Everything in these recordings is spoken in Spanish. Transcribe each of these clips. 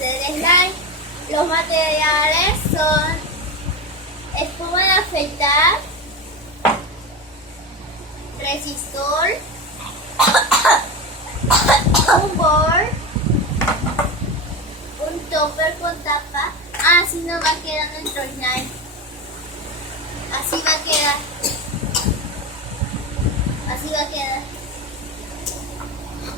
hacer slime. Los materiales son espuma de afeitar, resistol, un bol, un topper con tapa. Así nos va a quedar nuestro slime. Así va a quedar. Así va a quedar.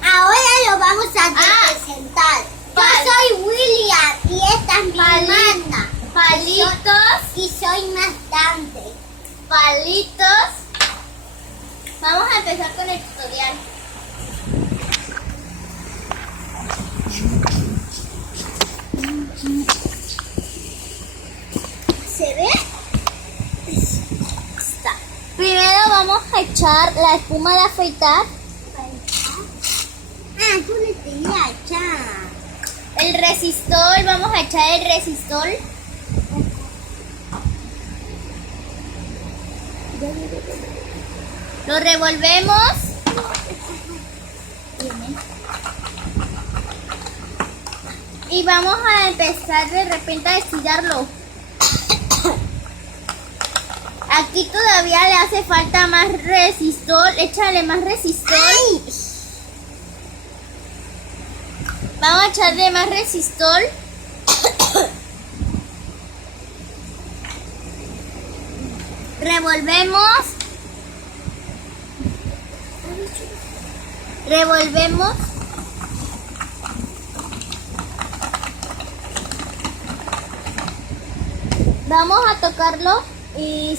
Ahora lo vamos a presentar. Yo soy William y esta es mi hermana. Palitos. Y soy más grande. Palitos. Vamos a empezar con el tutorial. ¿Se ve? Está. Primero vamos a echar la espuma de afeitar, Tú le tenías ya. el resistol, vamos a echar el resistol. Lo revolvemos. Y vamos a empezar de repente a estirarlo. Aquí todavía le hace falta más resistol. Échale más resistol. ¡Ay! Vamos a echarle más resistol. Revolvemos. Revolvemos. Vamos a tocarlo y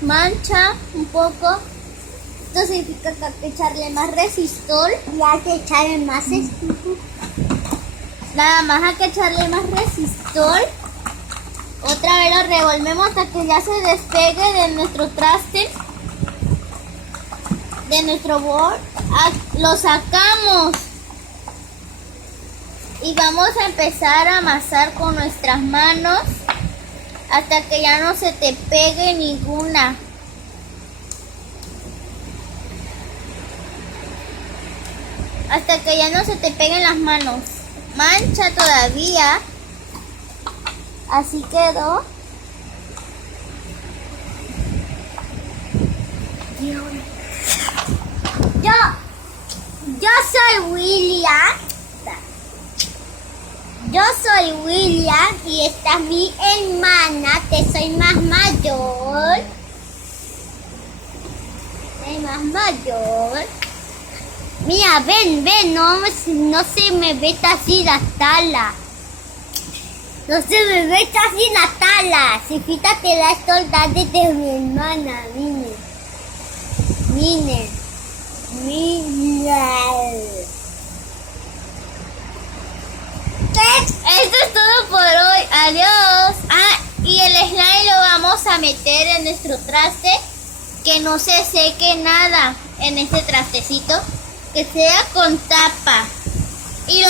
mancha un poco. Esto significa que hay que echarle más resistol. Y hay que echarle más estuco. Nada más hay que echarle más resistol. Otra vez lo revolvemos hasta que ya se despegue de nuestro traste, de nuestro bol. Lo sacamos y vamos a empezar a amasar con nuestras manos hasta que ya no se te pegue ninguna. Hasta que ya no se te peguen las manos. Mancha todavía. Así quedó. Yo soy William. Yo soy William y esta es mi hermana, que soy más mayor. Soy más mayor. Mira, ven, no se me ve así la tala. No se me ve así la tala. Si fíjate la soldade de mi hermana, miren. Miren. Miren. Esto es todo por hoy. Adiós. Y el slime lo vamos a meter en nuestro traste. Que no se seque nada en este trastecito. Que sea con tapa. Y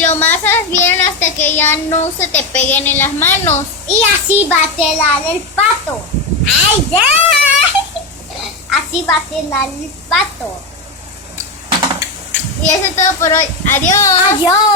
lo masas bien hasta que ya no se te peguen en las manos. Y así va a quedar el pato. ¡Ay, ya! Así va a quedar el pato. Y eso es todo por hoy. Adiós. Adiós.